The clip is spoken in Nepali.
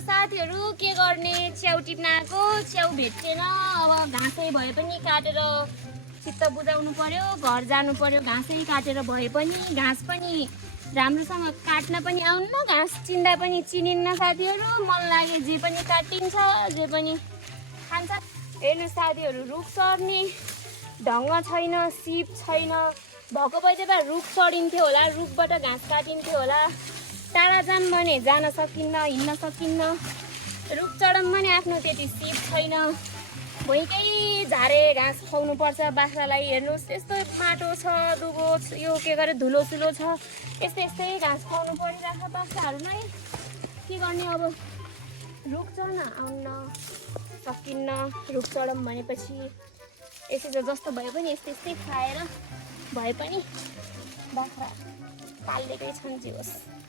साथीहरू के गर्ने च्याउ टिप्न आएको च्याउ भेटेन अब घाँसै भए पनि काटेर चित्त बुझाउनु पर्यो घर जानु पर्यो घाँसै काटेर भए पनि घाँस पनि राम्रोसँग काट्न पनि आउन्न घाँस चिन्दा पनि चिनिन्न साथीहरू मन लागे जे पनि काटिन्छ जे पनि खान्छ हेर्नु साथीहरू रुख सर्ने ढङ्ग छैन सिप छैन भएको भए चाहिँ रुख चढिन्थ्यो होला रुखबाट घाँस काटिन्थ्यो होला टाढा जानु भने जान सकिन्न हिँड्न सकिन्न रुख चढाउँ भने आफ्नो त्यति सिप छैन भुइँकै झारे घाँस खुवाउनु पर्छ बाख्रालाई हेर्नुहोस् यस्तो माटो छ दुबो यो के गरे धुलो सुलो छ यस्तै यस्तै घाँस खुवाउनु परिरहेको बाख्राहरूलाई के गर्ने अब रुख चढ्न आउन्न सकिन्न रुख चढौँ भनेपछि यसो जस्तो भए पनि यस्तै यस्तै खाएर भए पनि बाख्रा पालेकै छन् जे होस्